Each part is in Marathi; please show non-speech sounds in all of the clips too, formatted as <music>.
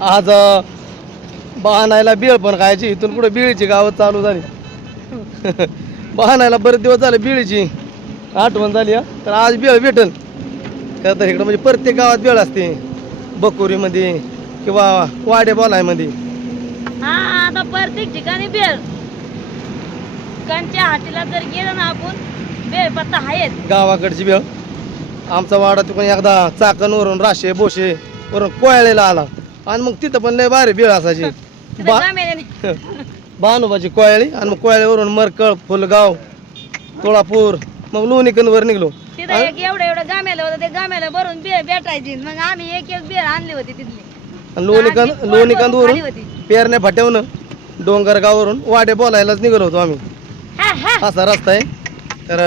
आज अं, बहाणायला बीळ पण खायची. इथून पुढे बीळची गावं चालू झाली. <laughs> बहाणायला बरेच दिवस झाले बीळची. आठवण झाली हा. तर आज बीळ भेटल. खरं तर इकडं म्हणजे प्रत्येक गावात बीळ असते. बकोरीमध्ये किंवा वाडे बोलायमध्ये हा आता प्रत्येक ठिकाणी बेळ. कंच्या हातीला जर गेलं ना आपण बेळ पत्ता आहेच गावाकडची बीळ. आमचा वाडा तिकडून एकदा चाकणवरून राशे बोशे वरून कोयाळेला आला. आणि मग तिथं पण लय भारी बीळ असायची. <laughs> बा <laughs> बानुबाची कोयाळी आणि मग कोयाळीवरून मरकळ फुलगाव तुळापूर मग लोणीकनवर निघलो. तिथं एक एवढं एवढं गाम्याला होतं ते गाम्याला भरून बेळ भेटायची. मग आम्ही एक एक बेळ आणली होती तिथली. आणि लोणीकंद आम्ही पोट लोणीकंदवरून. पेरण्या डोंगरगाववरून वाडे बोलायलाच निघालो होतो आम्ही. असा रस्ता आहे. तर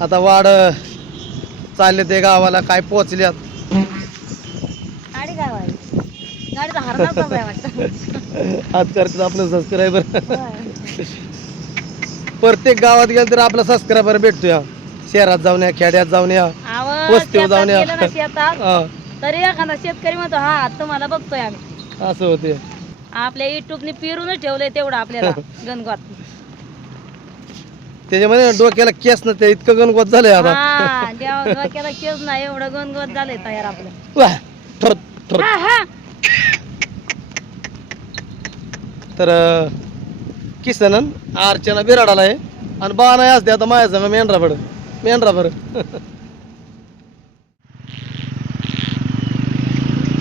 आता वाड चालले ते गावाला काय पोचल्यात. <laughs> आज करतात आपलं सबस्क्रायबर. प्रत्येक गावात गेलं तर आपला सबस्क्रायबर भेटतो या शहरात जाऊन या खेड्यात जाऊन या वस्तीवर जाऊन या. ना हा, तरी एखादा शेतकरी म्हणतो हा तुम्हाला बघतोय आम्ही. असं होते आपल्या युट्यूबने पिरूनच ठेवलंय तेवढं आपल्याला <laughs> गणगोत. त्याच्यामध्ये डोक्याला केस नसते इतकं गणगोत झालंय आता. हा देवा डोक्याला केस नाही एवढं गणगोत झालंय तयार आपलं. वाह, हा, हा. तर किसनन अर्चना बिराडाला आहे. आणि बा नाही असते आता माझ्या संग मेंढरा पड मेंढरा बरं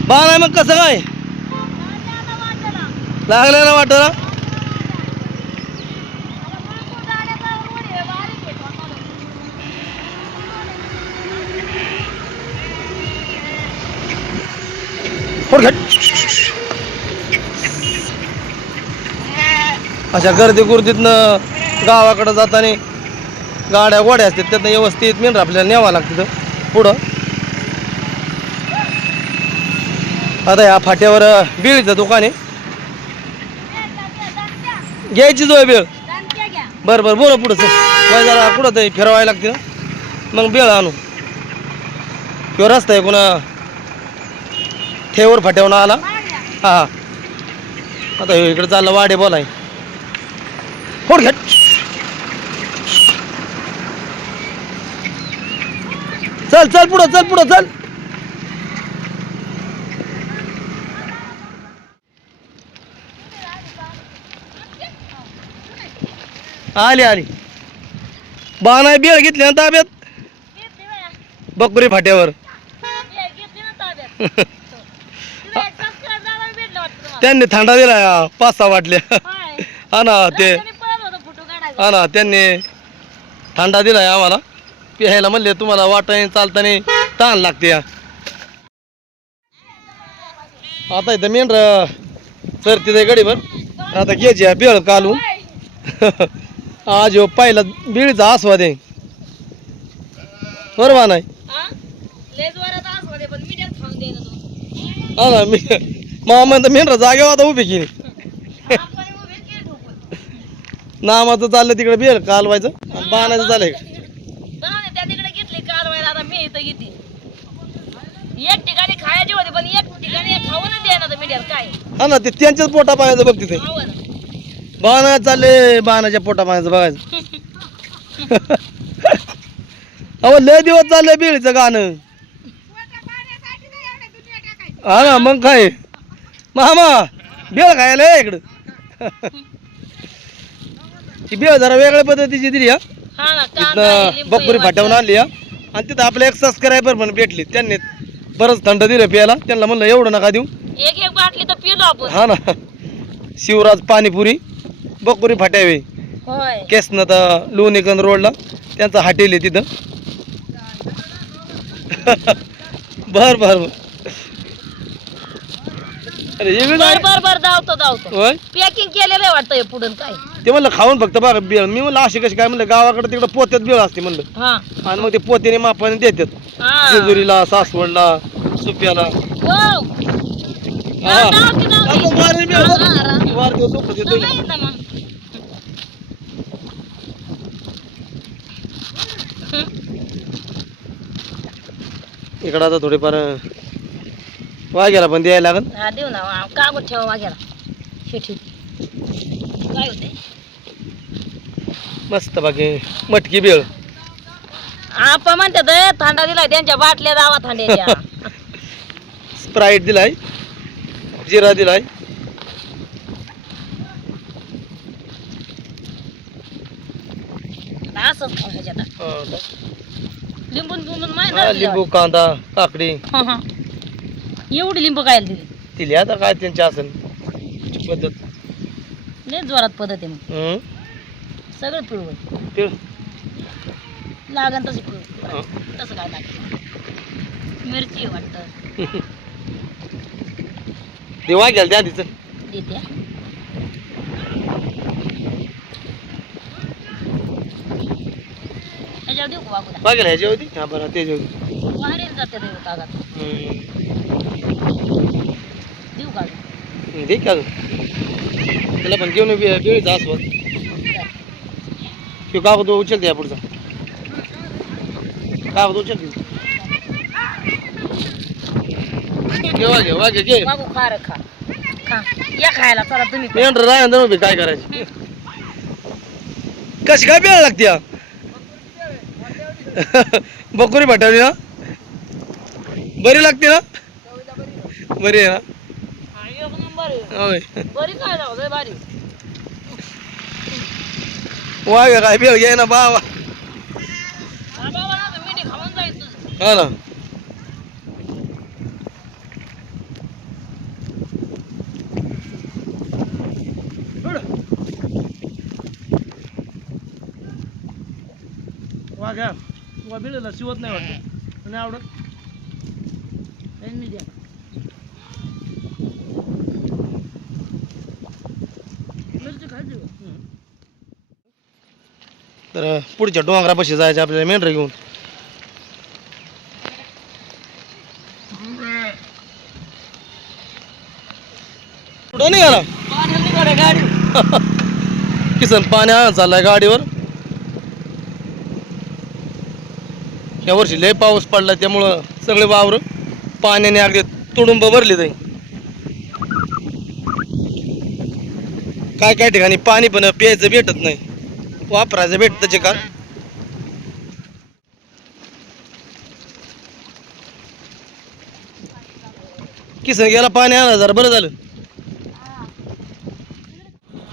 बा नाही मग कसं काय? लागलं ना वाटत घ्या. अशा गर्दी गुर्दीतनं गावाकडं जाताना गाड्या गोड्या असतात त्यातनं व्यवस्थित मेंढर आपल्याला न्यावं लागतं. पुढं. आता या फाट्यावर बिळीचं दुकान आहे. घ्यायची जो बिळ. बरं बरं बोला पुढं सर जरा कुठं तरी फिरवायला लागते ना मग बिळ आणू. किंवा रस्ता आहे पुन्हा ठेवर फाट्यावर आला. हा हा. आता इकडे चाललं वाडे बोलाय. फोड घ्या चल चल पुढं चल पुढं चल. आली आली. बाणाय बिळ घेतली ना ताब्यात? बकुरी फाट्यावर. <laughs> त्यांनी थंडा दिला या, पाच सहा वाटल्या. हा ना ते हा ना त्यांनी थंडा दिलाय आम्हाला. प्यायला म्हणले तुम्हाला वाटाने चालताना ताण लागते या. आता इथं मेंढर चरती ते गडीवर. आता घ्यायची या बेळ कालून. <laughs> आज ह्यो पहिला बिळीचा आस्वाद आहे. बरोबर नाही. हा ना मी मामा म्हणतो मेंढर जागेवर आता उभी केली नामाचं चाललं तिकडे बेळ कालवायचं आणि बाणाचं चाललंय त्या तिकडे घेतली कालवायला आता मी इथं घेतली एक ठिकाणी खायची होती पण एक ठिकाणी खाऊ देणार मीडियात काय हा ना ते त्यांच्याच पोटा पाहायचं बघ तिथे बाणा चालले बाणाच्या पोटा पाहायचं बघायचं अहो लय दिवस चाललंय बिळीचं गाणं हा ना मग काय? मामा बेळ खायला इकडं. ती बेळ जरा वेगळ्या पद्धतीची दिली हा. हा आहे, बकुरी फाट्यावून आणली हा. आणि तिथं आपले एक सबस्क्रायबर पण भेटले. त्यांनी बरंच थंड दिलं प्यायला. त्यांना म्हणलं एवढं नका देऊ. एक एक बाटली तर पिलो आपण. हा ना. शिवराज पाणीपुरी बकुरी फाट्यावे केसनं तर लोणीकंद रोडला त्यांचा हॉटेल आहे तिथं. <laughs> बर बर बर. अरे हे बी बर नाही. बर बर धावतो धावतो होय पॅकिंग केलेलं आहे वाटतं हे पुढून काय ते म्हणलं खाऊन फक्त बघा बिळ मी म्हणलं अशी कशी काय म्हणलं गावाकडे तिकडे पोत्यात बिळ असते म्हणलं हा आणि मग ते पोत्याने मापाने देतात हा जेजुरीला सासवडला सुप्याला हो. हा. हा. हा, हा. वार. नाही ना मग. इकडं आता थोडेफार वाघ्याला पण द्यायला लागल हा देऊ ना आ, कागद ठेवा वाघ्याला. हे ठेव काय होते मस्त बाकी मटकी बेळ आपण म्हणतात "ए, थंडा दिलाय त्यांच्या बाटल्या दावा थंड्याच्या. स्प्राईट <laughs> दिलाय जिरा दिलाय. आता असंच खाऊ ह्याच्यात. हा, लिंबून बिंबून हा, माहिती लिंबू कांदा काकडी. एवढी लिंबू काय दिली? दिली आता काय त्यांची असेल? पद्धत. लय जोरात पद्धत आहे मग. हम्म. सगळं पिळवं ते लागन तशी पिळव. तसं काय लागतं मिरची आहे वाटतं. ते वाघ्याला द्या तिचं. देते. हा. ह्याच्यावर देऊ का वाघ्याला होती हा बरं ते होती बाहेर जाते ते कागद देऊ का दे का? त्याला पण घेऊन वेळीचा आस्वाद किंवा कागद उचलते या पुढचा. कागद उचलते. घे वाघे वाघे घे बाबू खा रे खा. खा. या खायला चला तुम्ही पण. मेंढर राह ना उभी काय करायची? कशी काय प्यायला लागते हा? बकुरी भटावली ना? बरी लागते ना? बरी आहे ना? नंबर आहे. होय बरी काय जाऊ लय भारी वाघ काय बेळ घे ना बाबा हा, बाबा ना आता मिठी खाऊन जाईल तुझं हा ना वाघ्या वा बिळला शिवत नाही वाटत नाही आवडत लय मिठी आहे. मिरची खायची का? तर पुढच्या डोंगरापाशी जायचं आपल्याला मेंढर घेऊन. कुठं निघाला. पाण्यात गाडी किसन पाणी चाललाय गाडीवर. या वर्षी लय पाऊस पडला त्यामुळं सगळे वावर पाण्याने अगदी तुडुंब भरले जाईल काय काय ठिकाणी पाणी पण प्यायचं भेटत नाही. वापरायचं भेटतं का किसन गेला पाणी आणा जरा बरं झालं.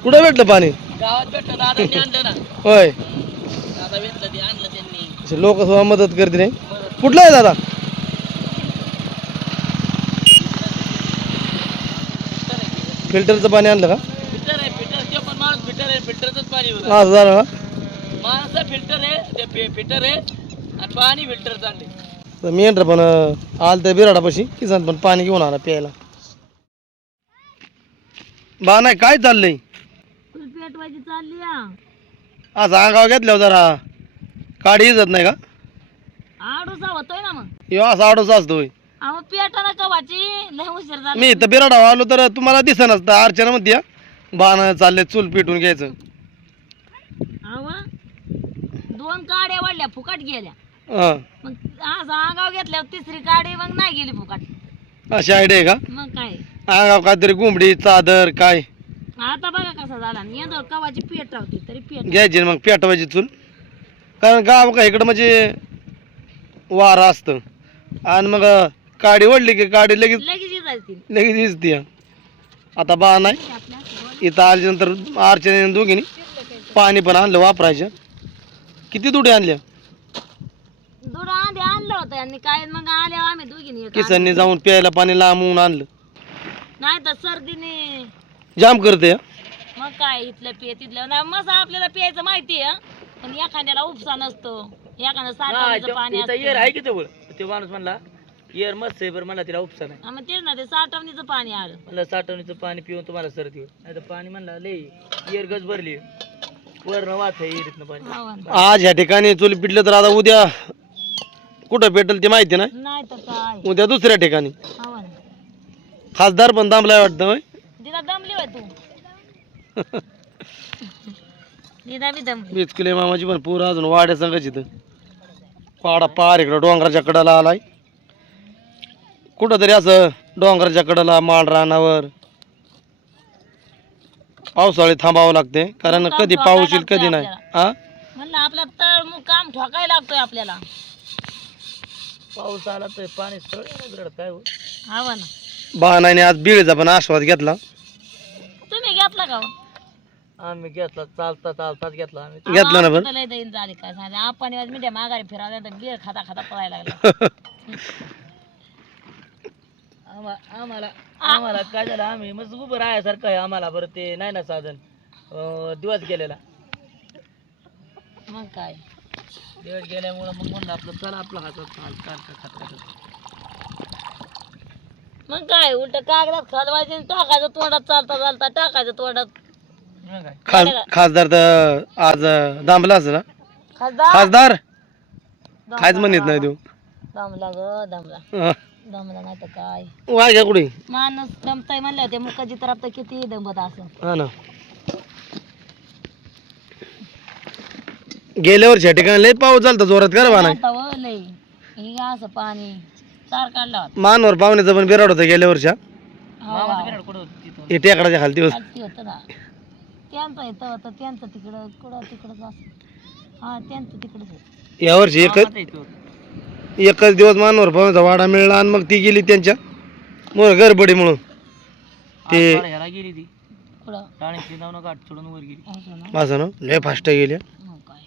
कुठं भेटलं पाणी? गावात भेटलं दादांनी आणलं ना. होय. दादा भेटलं ते आणलं त्यांनी. लोक सुद्धा मदत करते नाही. कुठला आहे दादा? फिल्टरचं पाणी आणलं का फिल्टर आहे फिल्टर ते पण माणूस फिल्टर आहे फिल्टरच पाणी असं झालं ना माणसं फिल्टर आहे ते फिल्टर आहे आणि पाणी फिल्टर चांगले तर मी एंटर पण आलं तर बिराडापाशी किसान पण पाणी घेऊन आला प्यायला. बा नाही काय चाललंय? पेटवायची चालली असं अंगावर घेतल्यावर जरा काडी इजत नाही का? आडूसा होतोय ना मग. असा आडोसा असतो होय. अहो पेटाना कवाची लय उशीर झाला. मी इथं बिराडा आलो तर तुम्हाला दिसनच तर अर्चना मध्ये या बाण चालले चूल पेटून घ्यायचं अहो दोन काड्या वाढल्या फुकट गेल्या. हा. मग असं अंगाव घेतल्यावर तिसरी काडी मग नाही गेली फुकट. अशी आयडिया आहे का? मग काय? अंगावर काहीतरी गुंबडी चादर काय? आता बघा कसा झाला. यंदा कवाची पेट राहते तरी पेट घ्यायची ना मग पेटवायची चूल कारण गाव का इकडं म्हणजे वारा असतं. आणि मग काडी ओढली की काडी लगेच लगेच लगेच दिसते आता बा नाही. आपल्या इथं आल्यानंतर अर्चने दोघींनी पाणी पण आणलं वापरायचं. किती दुडे आणल्या दूध आधी आणलं होतं आणि काय मग आल्यावर आम्ही दोघींनी एक किसनने जाऊन प्यायला पाणी लांबून आणलं. आणलं. नाही तर सर्दीने. जाम करते. हं. मग काय इथलं पे तिथलं नाही मस्त आपल्याला प्यायचं माहिती आहे पण एखाद्याला उपसा नसतो. एखाद्या साठवणीचं पाणी असतं. आहे की जवळ? ते माणूस म्हणला इयर मस्त आहे बरं मला तिला उपसा नाही. हा, मग तेच ना ते साठवणीचं पाणी आलं. मला साठवणीचं पाणी पिऊन तुम्हाला सर्दी होईल नाही तर पाणी म्हणला लय इयर गज भरली इरीतनं पाणी. हो ना. आज ह्या ठिकाणी चूल पिटलं तर आता उद्या कुठं पेटल ते माहिती नाही. नाही तर काय. उद्या दुसऱ्या ठिकाणी. हो ना खासदार पण दांबलाय वाटतं होय. दिदा दमली होय तू. दिदा बी दमली. बिचकुले मामाची पण पूर अजून वाड्या संघाची इथं. पाडा पार इकडं डोंगराच्या कडाला आलाय. कुठंतरी असं डोंगराच्या कडेला माळ रानावर पावसाळी थांबावं लागते. कारण कधी पाऊस येईल कधी नाही. हा म्हणलं आपला तळ मग काम ठोकायला लागतोय आपल्याला. पाऊस आला तर पाणी सगळं काय हो हवा ना बहानाने आज बिळीचा पण आस्वाद घेतला. तुम्ही घेतला का हो? आम्ही घेतला चालता चालताच घेतला आम्ही. घेतला ना पण? आम्हाला लय दैन झाली काय सांगितलं आपण आज मीडिया माघारी फिरावल्या तर बिळ खाता खाता पळायला लागला. <laughs> आम्हा- आम्हाला आम्हाला काय झालं? आम्ही मग उभं राहायसारखं आहे आम्हाला बरं. ते नाही ना साधन. अं, दिवस गेलेला. मग काय? दिवस गेल्यामुळं मग म्हणलं आपलं चला आपला हातात काढ का खात खात. मग काय? उलट कागदात खालवायचे आणि टाकायचं तोंडात चालता चालता टाकायचं तोंडात. मग काय? खास खासदार तर आज दांबला असं ना? खासदार? खासदार? काहीच म्हणत नाही तू दमला ग दमला. हा. दमला नाही तर काय? वाघ्या कुठे? माणूस दमताय म्हणले होते मुखाची तर आता किती दमत असं हा ना. गेल्या वर्षी या ठिकाणी लय पाऊस झालता जोरात कर बा नाही आता व लय. हे असं पाणी. चार काढला होता. मानवर पाहुण्याचं पण बिराड होतं गेल्या वर्षी हा. हे. टेकडाच्या खालती होत. खालती होतं ना. त्यांचं येतं होतं त्यांचं तिकडं कुठं तिकडंच असं. हा त्यांचं तिकडंच होतं. या वर्षी एकच इथं. एकच दिवस मानवर पाहुण्याचा वाडा मिळाला आणि मग ती गेली त्यांच्या मोर ते ह्याला गेली ती. कुठं? टाणीतली जाऊन गाठ सोडून वर गेली. असं ना? ना? लय फास्ट गेल्या मग काय?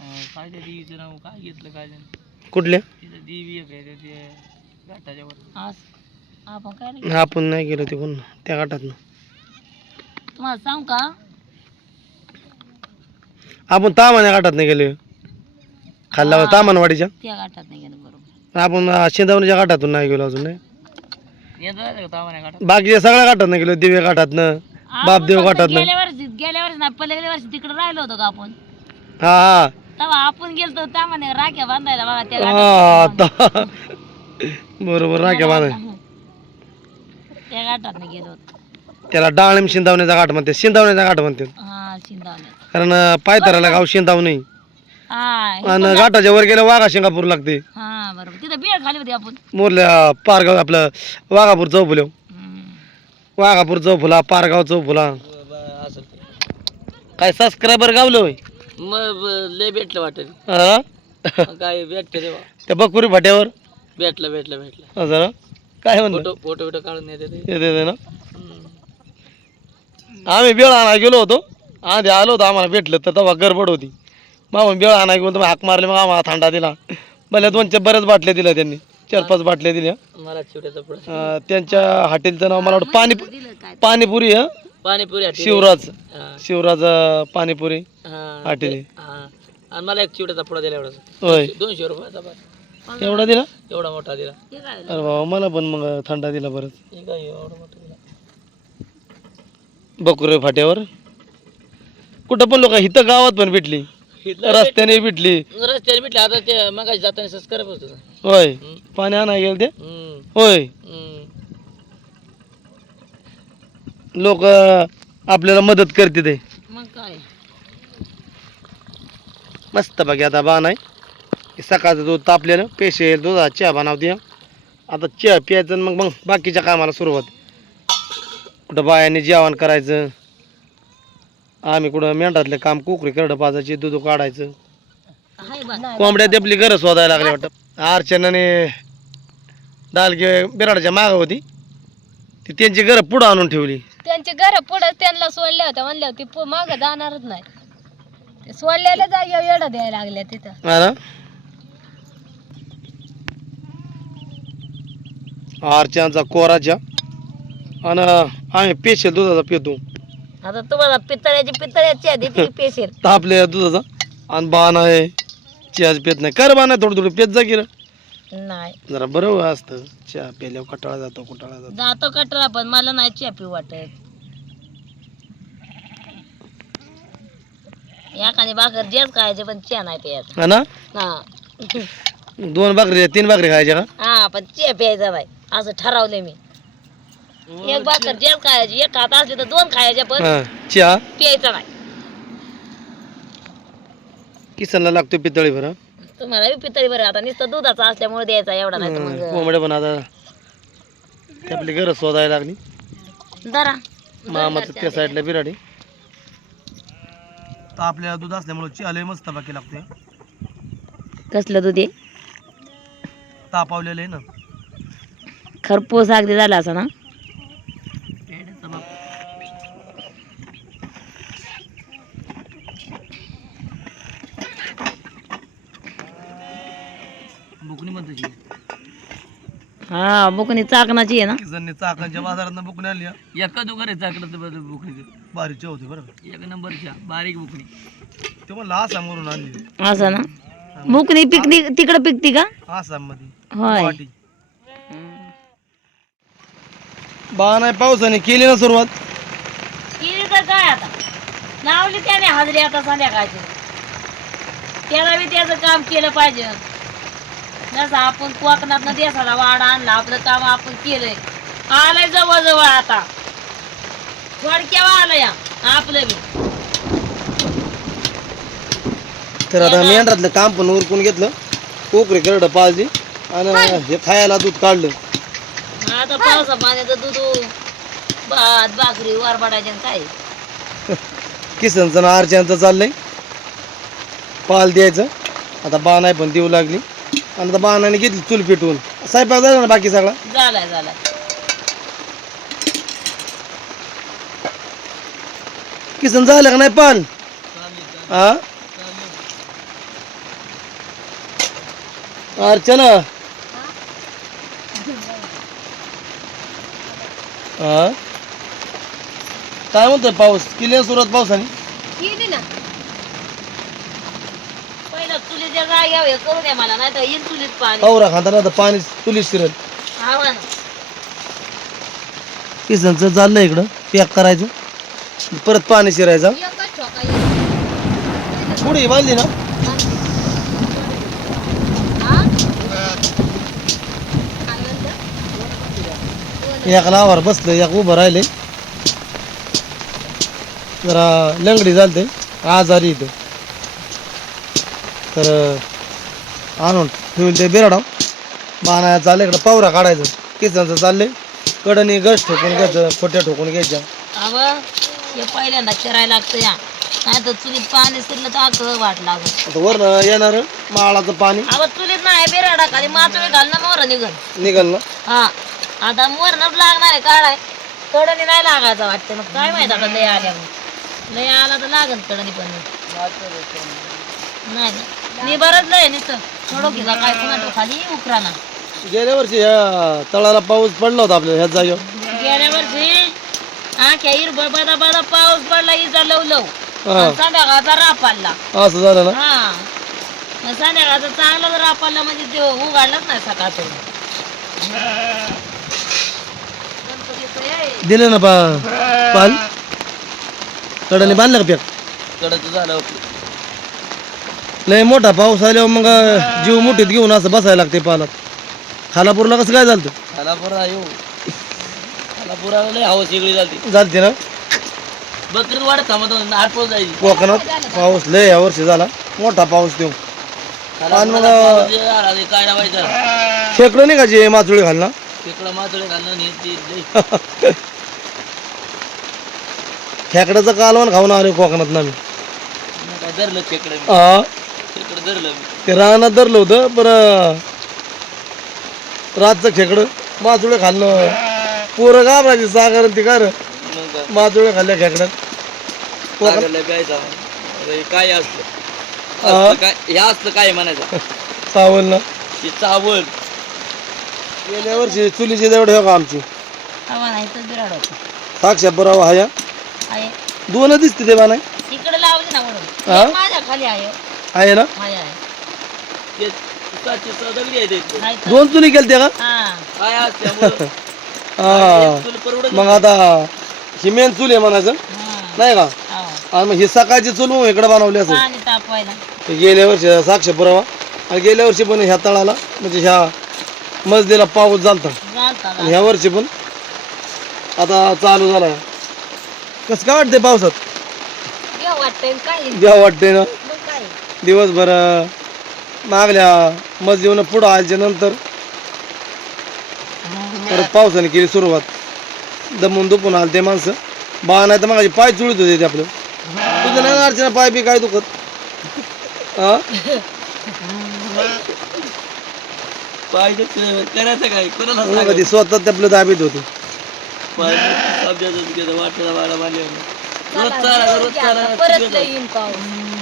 अं, काय त्या देवीचं नाव काय घेतलं काय झालं कुठल्या? तिथं देवी एक आहे ते- ते घाटाच्या वर. असं आपण काय नाही आपण नाही गेलो तिकडून त्या गाठात तुम्हाला सांग का? आपण तामान्या गाठात नाही गेलो खाल्ला तामानवाडीच्या? त्या गाठात नाही गेलं बरोबर. आपण अं, शेंदावणीच्या गाठातून नाही गेलो अजून नाही? येतं जायचं का तामाने घाटात. बाकीच्या सगळ्या गाठात नाही गेलो दिव्या गाठातनं बापदेव आपण फक्त गाठातनं गेल्या वर्षी गेल्या वर्षी नाही पहिले वर्षी तिकडे राहिलो होतो का आपण? हा हा. तेव्हा आपण गेलतो त्यामध्ये राख्या बांधायला बघा त्या हा, गाठात आता. बरोबर राख्या बांधा त्या गाठात गेलो होतो. त्याला डाळिंब शिंदावण्याचा गाठ म्हणते शिंदावण्याचा गाठ म्हणते हा शिंदावण्यात. कारण अं, पायथराला गाव शिंदावणी आणि घाटाच्या वर गेल्या वाघा शिंगापूर लागते. हा बरोबर. तिथं बिळ खाली होती आपण. मोरल्या पारगाव आपलं वाघापूर चौफुल्या हम्म. वाघापूर चौफुला पारगाव चौफुला. असं काय सबस्क्रायबर गावलं होय? मग लय भेटलं वाटेल. हा? काय भेटतं त्या बकुरी फाट्यावर? भेटलं भेटलं भेटलं. काय म्हणतो फोटो फोटो बिटो काढून येते ते. येते ते ना? हम्म. आम्ही बेळ आणायला गेलो होतो. आधी आलो होतो आम्हाला भेटलं तर तेव्हा गडबड होती. मग बेळ आणायला गेलो तुम्ही हाक मारले मग आम्हाला थंडा दिला. मला दोन चार बऱ्याच बाटल्या दिल्या त्यांनी चार पाच बाटल्या दिल्या मला चिवट्याचा पुढं. अं, त्यांच्या हॉटेलचं नाव मला वाटतं पाणी दिलं काय पाणीपुरी हा? पाणीपुरी हॉटेल. शिवराज हा, शिवराज अं, पाणीपुरी हा, हॉटेल. ते- हा. आणि मला एक चिवट्याचा पुढा दिला एवढा होय. दोनशे रुपयाचा एवढा दिला? एवढा मोठा दिला. हे काय अरे बाबा मला पण मग थंडा दिला बरंच. हे काय एवढा मोठा दिला? बकुरे फाट्यावर. कुठं पण लोक इथं गावात पण भेटली. रस्त्याने भेटली. भेट- रस्त्याने भेटले. आता ते मग जाताना होतं. होय. पाणी आणाय गेलं ते होय. लोक आपल्याला मदत करते ते. मग काय? मस्त बाकी आता बाण आहे सकाळचं दूध तापलेलं. पेशे दुधा चहा बनवते आता चहा प्यायचं आणि मग मग बाकीच्या कामाला सुरुवात. कुठं बायाने जेवण करायचं. आम्ही कुठं मेंढरातलं काम कुकरी करडं पाजायचे दूध काढायचं. कोंबड्यात आपली घरं शोधायला लागले वाटतं. अर्चनाने डालगे बिराडाच्या मागं होती. ती त्यांची घरं पुढं आणून ठेवली. त्यांची घर पुढे त्यांना सोडल्या होत्या म्हणल्या होती माग जाणारच नाही. ते सोडलेल्या जागेवर येडं द्यायला लागल्या तिथं. हा ना? अर्चनाचा कोराच्या. आणि आम्ही पेशल दुधाचा पितो. आता तुम्हाला पितळ्याची पितळ्याची आधी ती पेशील तापले दुधाचा. आणि बाण आहे. चहाच पेत नाही. कर बाण थोडं थोडं. पेत जा की रे. नाही. जरा बरं असतं. चहा प्यायल्यावर कटाळा जातो कुटाळा जातो. जातो कटरा पण मला नाही चहा पिऊ वाटत. एखादी भाकर जेच खायचे पण चहा नाही प्यायचा. हा ना? हा. दोन भाकरी तीन भाकरी खायच्या का? हा पण चहा प्यायचा नाही असं ठरवले मी. एक भाकर जेच खायची एक खात असली तर दोन खायच्या पण हा चहा प्यायचा नाही. किसनला लागतो पितळी बरं. तुम्हाला बी पितळी बरं आता नुसतं दुधाचा असल्यामुळे द्यायचा एवढा नाही तर मग. कोंबड्या पण आता ती आपली गरज शोधायला लागली. दरा मामाचं त्या साईडला बिराडी. आपल्या दूध असल्यामुळे चियालय मस्त बाकी लागते. कसलं दूध आहे? तापावलेलं आहे ना. खरपूस अगदी झाला असं ना बुकणी म्हणतो हा बुकणी चाकणाची आहे ना? किसनने चाकांच्या बाजारात बुकणे आणली. एका दुकान आहे चाकडं बुकणी भारीच्या होते बरं का. एक नंबरच्या बारीक बुकणी. ते म्हणलं आसामवरून आणली. असं ना? बुकणी पिकनी तिकडं पिकती का? आसाममध्ये होय. बा नाही पावसाने केली ना सुरुवात? केली तर काय आता? लावली त्याने हजरी आता संध्याकाळची. त्याला बी त्याचं काम केलं पाहिजे. जसं आपण कोकणात देशाला वाढ आणला आपलं काम आपण केलंय. आलंय जवळ जवळ आता. थोडक्यावर आलं या आपलं बी. तर आता मेंढरातलं काम पण उरकून घेतलं. कोकरे करड पाजली आणि हे खायला दूध काढलं. आता पावसा पाण्याचं दूध भात भाकरी वारबाडायचे काय? किसनचं आरच्यांचं चाललंय. पाल द्यायचं. आता बाणाय पण देऊ लागली. आणि आता बाणाने घेतली चूल पेटवून. स्वयंपाक झाला ना बाकी सगळा? झालाय झालाय. किसन झालं का नाही पाल हा अर्चना? हा काय म्हणतोय पाऊस? किल्ल्या सुरुवात पावसाने? पहिलं चुलीच्या जाग्यावर हे करू द्या मला नाही तर येईल चुलीत पाणी. पावरा खाताना पाणी तुलीत शिरल. ना. किसनचं चाललंय इकडं. पॅक करायचं. परत पाणी शिरायचं. पुढे बांधली ना? एक लावार बसलं एक उभं राहिले जरा लंगडी चालते आजारी इथं. तर आणून ठेवून ते बिराडा बाणाया चाललं इकडं पावरा काढायचं. किसनचं चाललंय. कडनी गस ठोकून घ्यायचं खोट्या ठोकून घ्यायच्या. अव हे पहिल्यांदा चिरायला लागतं या. नाही तर चुलीत पाणी शिरलं तर अगं वाट लागत आता वरनं येणार माळाचं पाणी. अव चुलीत नाही बेराडा खाली माचोळी घाल ना मोर निघल. निघल ना. हा आता मोरणच लागणार आहे काढाय. कडणी नाही लागायचं वाटतं मग काय माहीत आता लय आल्या मग. लय आला तर लागन कडणी पण. नाही ना. मी बरंच लय नुसतं. थोडं घेला काय कुणाचं खाली उकराना. गेल्या वर्षी ह्या तळाला पाऊस पडला होता आपल्या ह्याच जागेवर. गेल्या वर्षी आख्या हिरबळ बदा बदा पाऊस पडला इजा लव लव. हा. संध्याकाळचा राप आला. असं झालं ना? हा. मग संध्याकाळचा चांगला जर राप आला म्हणजे ते उघडलाच नाही सकाळचं गणपतीचं ये. दिलं ना पा पाल कडनी बांधलं का पॅक? कडचं झालं लय मोठा पाऊस आल्यावर मग जीव मुठीत घेऊन असं बसायला लागते पालात. खालापूरला कसं काय झालं खालापुरा येऊ. खालापुराला लय हवा वेगळी झाली झालते ना? बकरी वाढ थांबत होती, आठ पोळ जायची कोकणात पाऊस लय या वर्षी झाला. मोठा पाऊस देऊ. काय नावायचं खेकडं नाही का जे माचुळी घालणं? आणि ती लई खेकड्याचं कालवण खाऊन आलो कोकणात ना मी मग धरलं खेकडं हा खेकडं धरलं मी. ते रानात धरलं होतं पर रातचं खेकडं माचुळे खाल्लं. पोरं घाबरायची सागर ती कर मग काय? माचुळे खाल्ल्या खेकड्यात. प्यायचा अरे काय असलं? हा. असलं काय? हे असलं काय म्हणायचं? <laughs> सावल ना? हे चावल गेल्या वर्षी चुलीची तेवढे हो का आमची? हवा नाही तर बिराड होतं. साक्षा पुरावा हाया आहे. दोन दिसते ते बा नाही? इकडे लावली ना हा? माझ्या खाली आहे. आहे ना? आहे ते उसाची सदगडी आहे ते. नाही तर दोन चुली केलते का? हा. काय असल्यामुळं. <laughs> हा. तुला परवडत मग आता ही मेन चूल आहे म्हणायचं. हा. नाही का? हो. आणि मग ही सकाळची चूल मग इकडे बनवली असेल. पाणी तापवायला. हे गेल्या वर्षी साक्ष पुरावा. आणि गेल्या वर्षी पण ह्या तळाला म्हणजे ह्या मजलीला पाऊस झालता. आणि ह्या वर्षी पण आता चालू झाला. कसं काय वाटतंय पावसात? वाटतंय वाटतंय ना? दिवसभर मागल्या मजलीवनं पुढं आल्याच्यानंतर परत पावसाने केली सुरुवात. दमून दुपून आले ते माणसं. बा नाही तर मग पाय चुळीत होते ते आपलं. तुझं नाही ना अर्चना पाय बी काय दुखत? हा पाहिजे करायचं काय? कोणाला मग कधी स्वतः ते आपलं दाबीत होते. वाटलं रोज चला, रोज परत येईन पाऊस.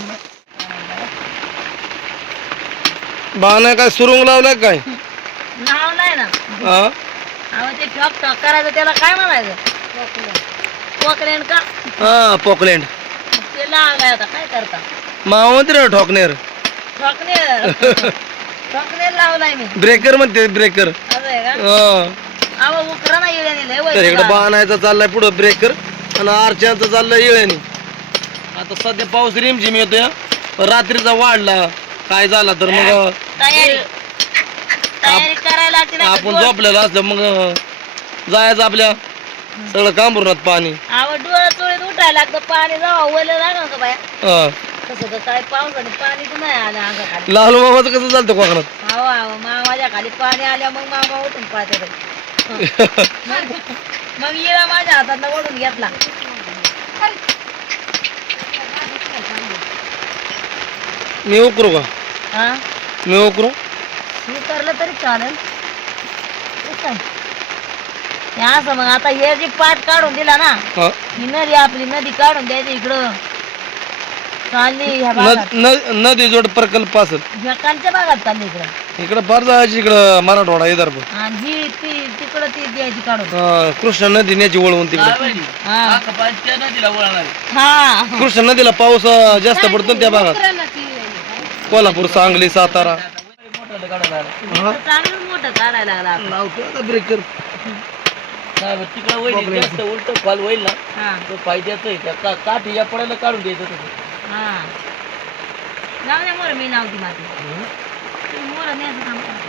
नाही काय सुरुंग लावलाय काय? नाव नाही ना. हा? अहो ते ठॉक करायचं त्याला काय म्हणायचं? पोकलेन का? हा पोकलँड ते लावलाय आता काय करता? मावंत्र ठोकनेर. ठॉकनेर? ठॉकनेर लावलाय मी. ब्रेकर म्हणते ब्रेकर. असं आहे का? हा. अहो उकरा ना तर इकडे. बाणायचा चाललाय पुढं ब्रेकर आणि आरच्यांचा चाललाय येळ्याने आता सध्या पाऊस रिमझिम येतोय रात्रीचा वाढला. काय झाला तर मग तयारी. तयारी. करायला लागते ना आपण झोपलेलं असलं मग जायचं आपल्या सगळं कांबरुनात पाणी. डोळं चोळीत उठायला लागतं. पाणी जावा ओलं लागलं का बाया. हा. तसं तर काय पावसाने पाणी तर नाही आलं अंगाखाली. लालू मामाचं कसं चालतं कोकणात? मामाच्या खाली पाणी आल्या मग मामा उठून पाहते <laughs> मग मग येळा माझ्या हातात ओढून घेतला. मी उकरू का? हा? मी उकरू? मी करलं तरी चालेल. हे असं मग आता हे जी पाठ काढून दिला ना हा. ही नदी आपली नदी काढून द्यायची इकडं. चालली ह्या भागात. न- न- नदी जोड प्रकल्प असेल. ह्या कांच्या भागात चालली इकडं. इकडं फार जायची इकडं मराठवाडा विदर्भ. आणि ही ती तिकडं ती द्यायची काढून. हा, कृष्णा नदी न्याची वळवून तिकडे. हा. त्या नदीला वळणार हा. कृष्णा नदीला पाऊस अं, जास्त पडतो ना त्या भागात. कोल्हापूर सांगली सातारा. मोठं काढायला हा. चांगलं मोठं काढायला लागला ब्रेकर तिकडं होईल जास्त उलट कॉल होईल ना हा. तो फायद्याचं आहे. त्या का- काठी या पडायला काढून द्यायचं तसं. हा. जाऊ द्या मोर मी लावती माती तुम्ही मोर न्यायचं काम करा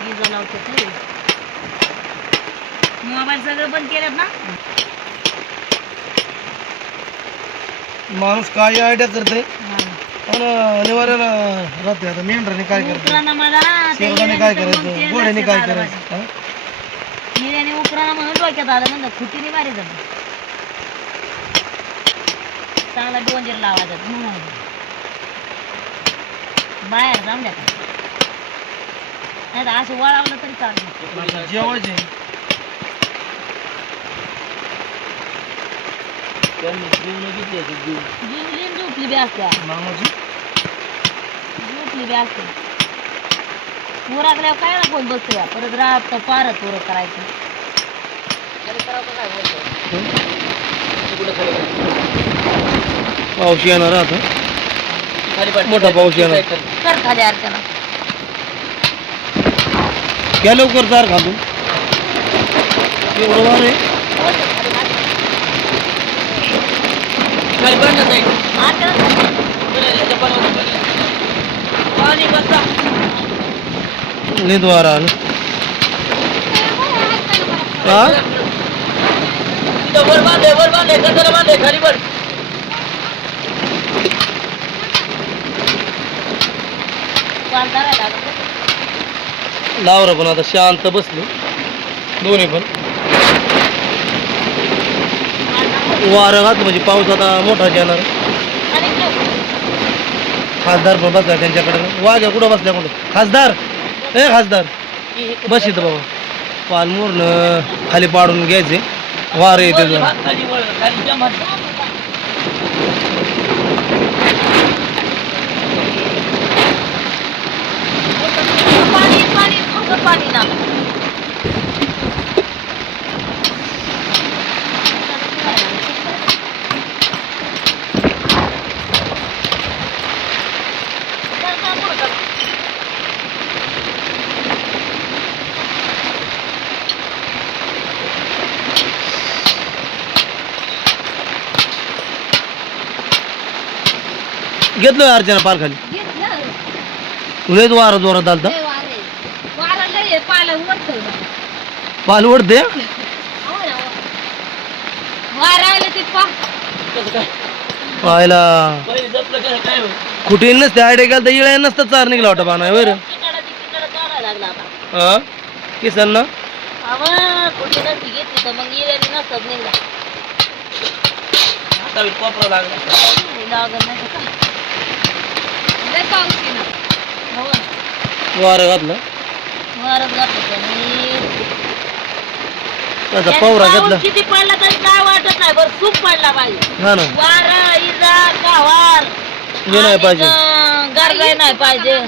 मी जो लावते ते मोबाईल सगळं बंद केलेत ना? माणूस काय आयडिया करते. पण निवारण राहते आता. मेंढराने काय उकरानं मला ते शेवटाने काय करायचं? घोड्याने काय करायचं? हा? माझ्या. हिऱ्याने उकरानं म्हणून डोक्यात आलं म्हणलं खुटीने मारी जात चांगला डोंजर लावायचा. बाहेर जाऊन द्या. नाही तर असं वळावलं तरी चालतं जेवायचे. त्यांनी जीवन घेतली होती जीव जिवली न झोपली बी असत्या. मामाची झोपली बी असते उराकल्यावर काय ना कोण बसतो या परत राहत पारत उरक करायचं. पाऊस येणार आता. मोठा पाऊस येणार. कर खाली अर्चना. घ्या लवकर चार घालून. एवढं वार आहे. खाली पाड ना साईड अर्चना पाणी बसा. लय वार आलं. हा? तिथं वर बांधे वर बांधे कचरा बांधे खाली वर पाल धरायला लागलं. लावर पण आता शांत बसले. दोन्ही पण पाल धरायला. वारं घात म्हणजे पाऊस आता मोठाच येणार. खासदार पण बसला त्यांच्याकडे. वाघ्या कुठं बसल्या कुठं खासदार? ए खासदार. बस इथं बाबा. पालमोरनं खाली पाडून घ्यायचे. वार येते पाणी पाणी थोडं पाणी ना घेतलं अर्चना पार खाली तुला वारा जोरात आलता. पाल ओढते काय पाहायला पहिले. होईल? कुठे नसते आयडिया केलं तर इळ्या नसतं चार निघला वाटतं पाना बरं तिकडं तिकडं काढायला लागला आता. हा? किसन ना कुठे नसती घेतली तर मग येण्याने नसतात निघला आता कोपरा लागला. लागत नाही तर काय? हो ना. वारं घातलं. वारच घातलं त्याने. त्याचा त्याने पवरा पाऊस घेतला. किती पडला तरी काय वाटत नाही बरं सूप पडला पाहिजे हा ना. वारा इजा कावार हे नाही पाहिजे. गरजाय नाही पाहिजे.